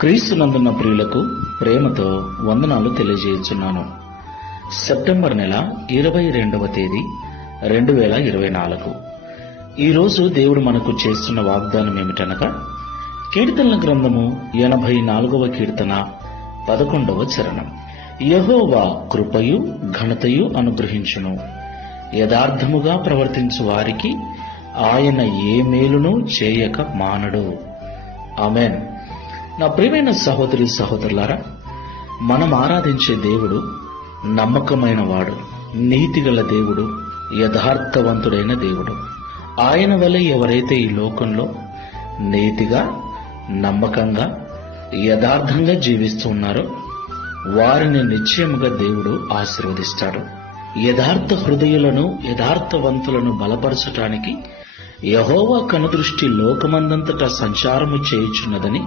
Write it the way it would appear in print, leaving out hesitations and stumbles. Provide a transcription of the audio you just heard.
క్రీస్తునందున్న ప్రియులకు ప్రేమతో వందనాలు తెలియజేయుచున్నాను. సెప్టెంబర్ నెల 22వ తేదీ 2024. ఈరోజు దేవుడు మనకు చేస్తున్న వాగ్దానం ఏమిటనగా, కీర్తనల గ్రంథము 84వ కీర్తన 11వ చరణం. యెహోవా కృపయు ఘనతయు అనుగ్రహించును, యథార్థముగా ప్రవర్తించు వారికి ఆయన ఏ మేలును చేయక మానడు. ఆమేన్. నా ప్రియమైన సహోదరి సహోదరులారా, మనం ఆరాధించే దేవుడు నమ్మకమైన వాడు, నీతిగల దేవుడు, యథార్థవంతుడైన దేవుడు. ఆయన వలె ఎవరైతే ఈ లోకంలో నీతిగా, నమ్మకంగా, యథార్థంగా జీవిస్తూ ఉన్నారో వారిని నిశ్చయముగా దేవుడు ఆశీర్వదిస్తాడు. యథార్థ హృదయులను, యథార్థవంతులను బలపరచటానికి యెహోవా కనుదృష్టి లోకమందంతటా సంచారము చేయుచున్నదని